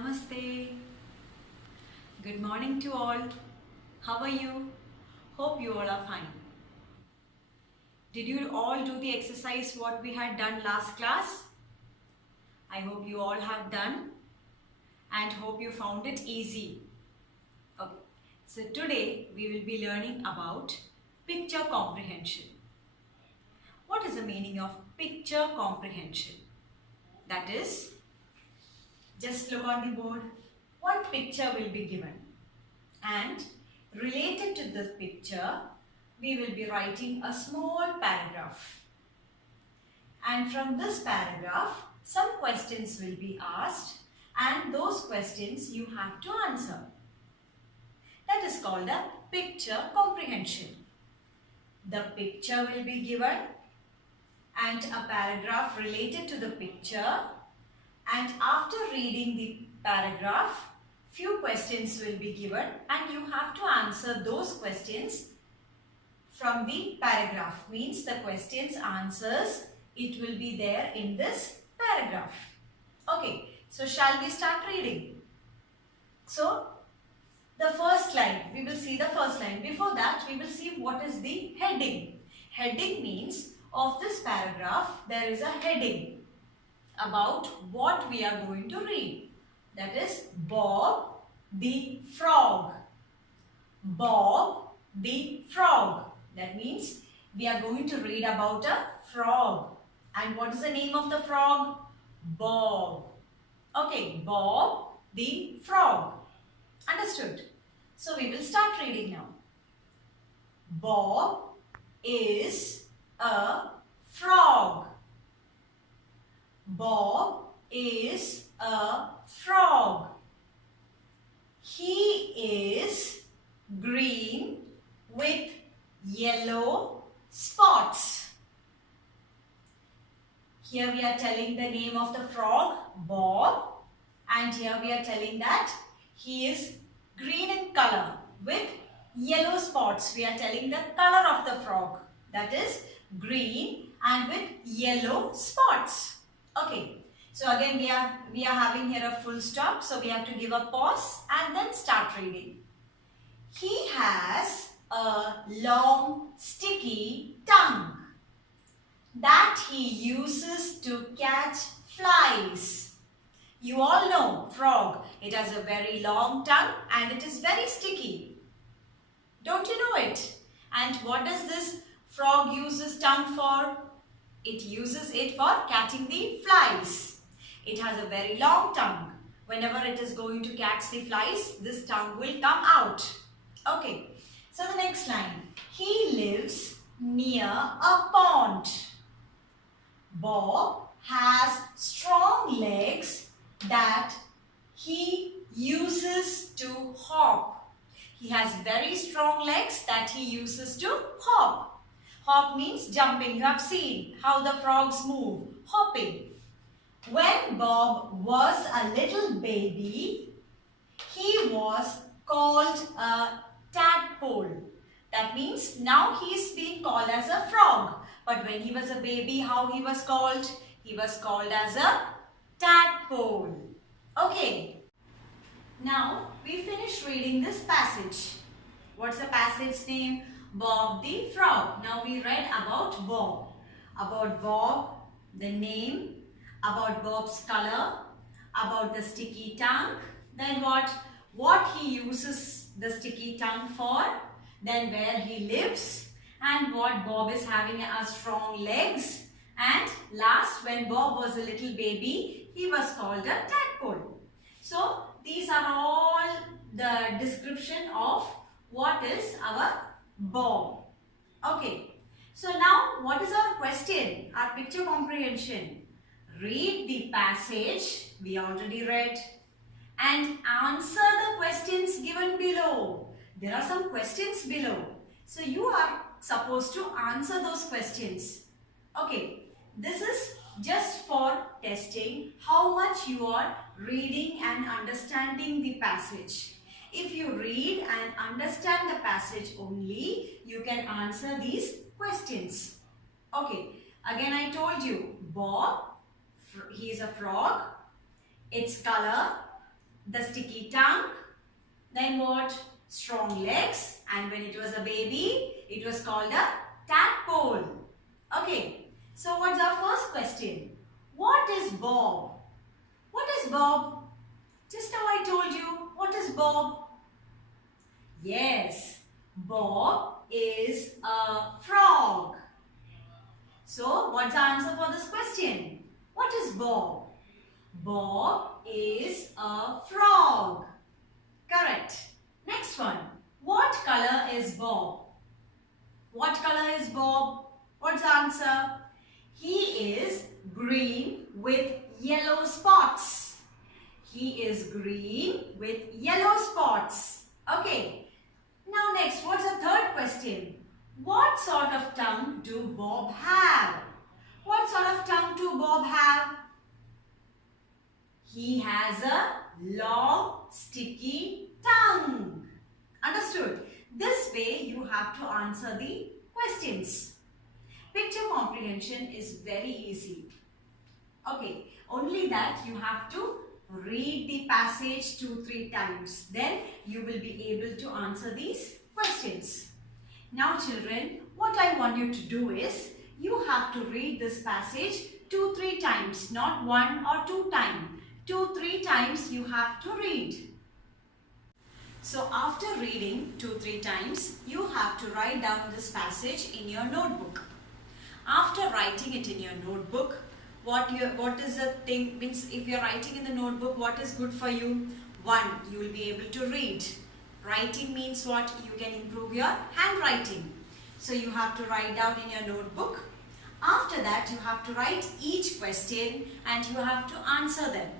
Namaste. Good morning to all. How are you? Hope you all are fine. Did you all do the exercise what we had done last class? I hope you all have done and hope you found it easy. Okay. So today we will be learning about picture comprehension. What is the meaning of picture comprehension? That is, just look on the board. One picture will be given and related to this picture we will be writing a small paragraph, and from this paragraph some questions will be asked and those questions you have to answer. That is called a picture comprehension. The picture will be given and a paragraph related to the picture, and after reading the paragraph, few questions will be given and you have to answer those questions from the paragraph. Means the questions answers, it will be there in this paragraph. Okay, so shall we start reading? So, the first line, we will see the first line. Before that, we will see what is the heading. Heading means of this paragraph, there is a heading about what we are going to read. That is Bob the Frog. Bob the Frog. That means we are going to read about a frog. And what is the name of the frog? Bob. Okay, Bob the Frog. Understood? So we will start reading now. Bob is a frog. Bob is a frog. He is green with yellow spots. Here we are telling the name of the frog, Bob, and here we are telling that he is green in color with yellow spots. We are telling the color of the frog, that is green and with yellow spots. Okay, so again we are having here a full stop, so we have to give a pause and then start reading. He has a long sticky tongue that he uses to catch flies. You all know frog, it has a very long tongue and it is very sticky. Don't you know it? And what does this frog use his tongue for? It uses it for catching the flies. It has a very long tongue. Whenever it is going to catch the flies, this tongue will come out. Okay, so the next line. He lives near a pond. Bob has strong legs that he uses to hop. He has very strong legs that he uses to hop. Hop means jumping. You have seen how the frogs move, hopping. When Bob was a little baby, he was called a tadpole. That means now he is being called as a frog. But when he was a baby, how he was called? He was called as a tadpole. Okay. Now we finish reading this passage. What's the passage name? Bob the Frog. Now we read about Bob. About Bob, the name, about Bob's color, about the sticky tongue, then what he uses the sticky tongue for, then where he lives, and what Bob is having as strong legs, and last, when Bob was a little baby, he was called a tadpole. So these are all the description of what is our Bob. Okay, so now what is our question? Our picture comprehension. Read the passage we already read and answer the questions given below. There are some questions below. So you are supposed to answer those questions. Okay, this is just for testing how much you are reading and understanding the passage. If you read and understand the passage only, you can answer these questions. Okay, again I told you, Bob, he is a frog. Its color, The sticky tongue. Then what? Strong legs. And when it was a baby, it was called a tadpole. Okay. So what's our first question? What is Bob? What is Bob? Just now I told you. What is Bob? Yes. Bob is a frog. So what's the answer for this question? What is Bob? Bob is a frog. Correct. Next one. What color is Bob? What color is Bob? What's the answer? He is green with yellow spots. He is green with yellow spots. Okay. Now next, what's the third question? What sort of tongue do Bob have? What sort of tongue do Bob have? He has a long, sticky tongue. Understood? This way you have to answer the questions. Picture comprehension is very easy. Okay, only that you have to read the passage 2-3 times. Then you will be able to answer these questions. Now children, what I want you to do is, you have to read this passage 2-3 times, not 1 or 2 times. 2-3 times you have to read. So after reading 2-3 times, you have to write down this passage in your notebook. After writing it in your notebook, what is the thing, means if you are writing in the notebook, what is good for you? 1, you will be able to read. Writing means what? You can improve your handwriting. So you have to write down in your notebook. After that, you have to write each question and you have to answer them.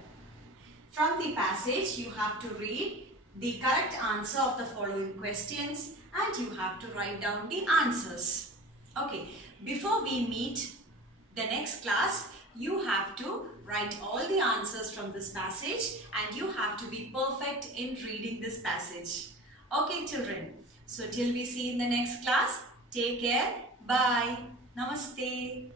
From the passage, you have to read the correct answer of the following questions and you have to write down the answers. Okay, before we meet the next class, you have to write all the answers from this passage and you have to be perfect in reading this passage. Okay children, so till we see in the next class, take care, bye, namaste.